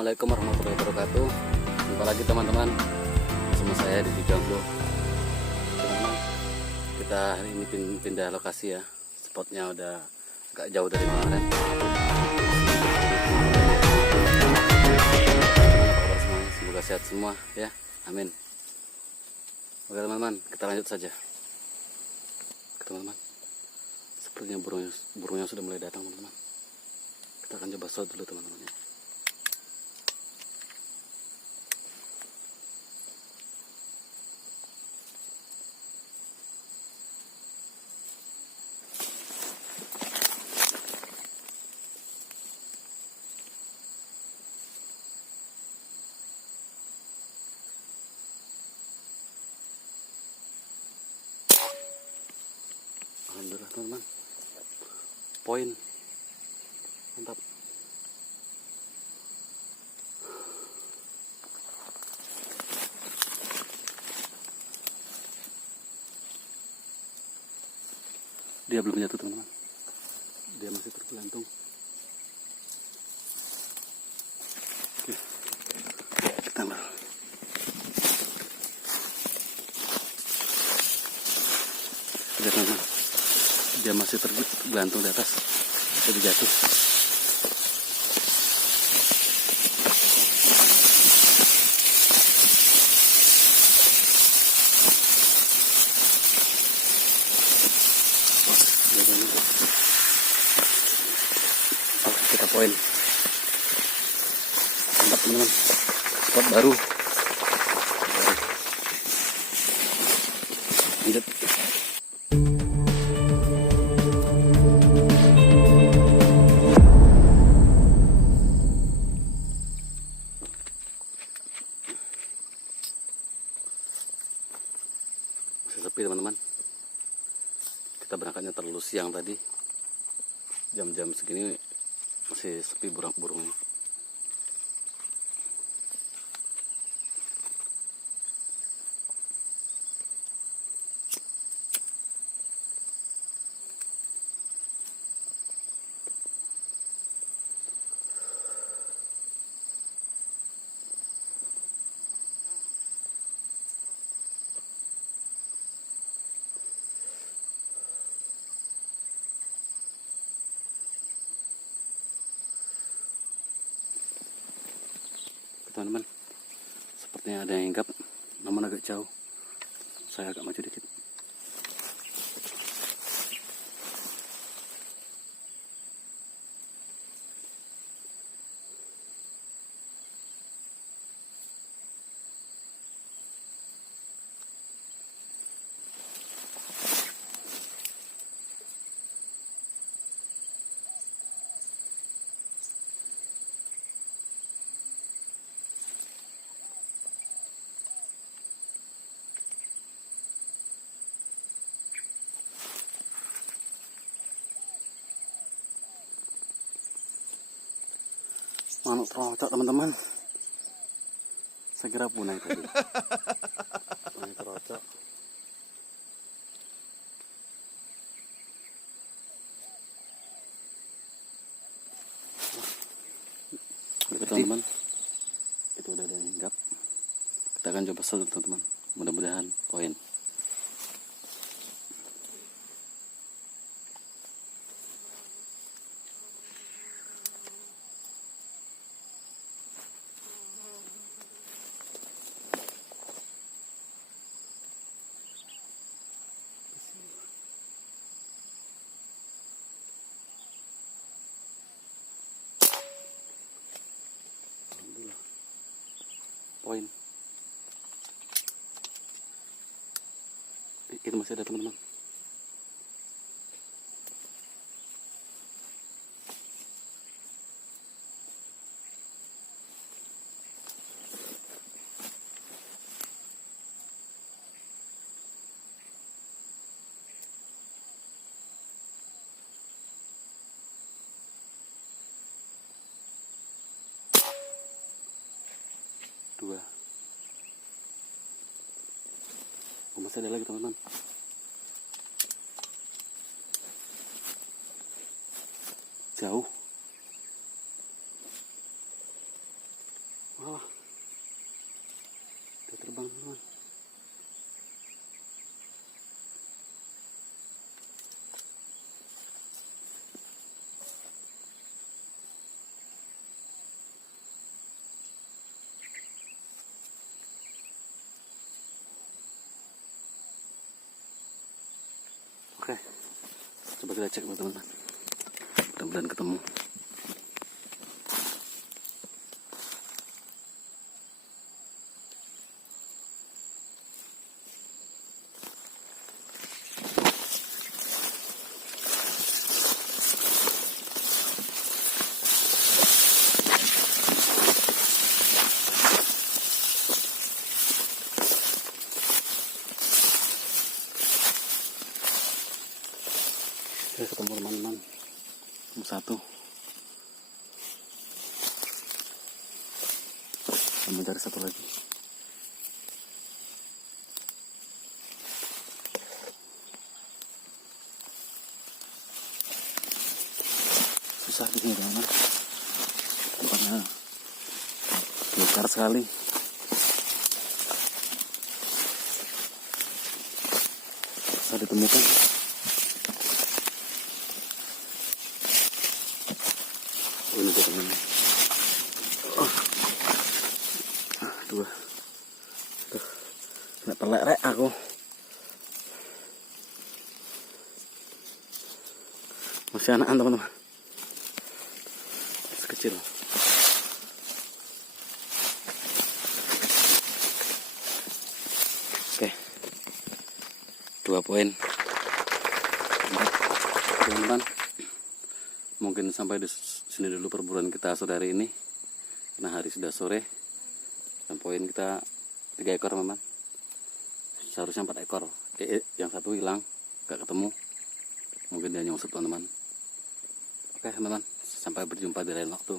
Assalamualaikum warahmatullahi wabarakatuh. Jumpa lagi teman-teman bersama saya di Jomblo. Teman-teman, kita hari ini pindah lokasi ya. Spotnya udah agak jauh dari kemarin. Semoga sehat semua ya. Amin. Oke teman-teman, kita lanjut saja. Teman-teman, sepertinya burungnya sudah mulai datang teman-teman. Kita akan coba shot dulu teman-teman ya. Alhamdulillah teman-teman, poin mantap. Dia belum jatuh teman-teman, dia masih tergelantung. Oke, kita ambil. Lihat teman-teman, dia masih tergantung di atas, jadi jatuh. Oke, kita poin. Mantap teman-teman, spot baru. Lanjut. Sepi teman-teman, kita berangkatnya terlalu siang tadi, jam-jam segini masih sepi burungnya. Teman-teman, sepertinya ada yang hinggap, namun agak jauh. Saya agak maju dikit. Manuk terocok teman-teman, saya kira punah tadi. Manuk terocok. Oke teman-teman, itu udah ada yang hinggap. Kita akan coba shot teman-teman, mudah-mudahan poin. Poin. Itu masih ada teman-teman. Dua. Oh, masih ada lagi teman-teman. Jauh. Oke, coba kita cek teman-teman, mudah-mudahan ketemu. Oke, ketemu teman-teman, satu. Kita mencari satu lagi. Susah di sini teman-teman, tempatnya besar sekali. Susah ditemukan. Ini dia teman-teman. Dua. Tuh. Nggak telek aku. Masih anak teman-teman. Sekecil. Oke. 2 poin. Teman-teman. Mungkin sampai di sini dulu perburuan kita sore hari ini, karena hari sudah sore. Dan poin kita 3 ekor teman-teman, seharusnya 4 ekor. Yang satu hilang, gak ketemu, mungkin dia nyungsep teman-teman. Oke teman-teman, sampai berjumpa di lain waktu.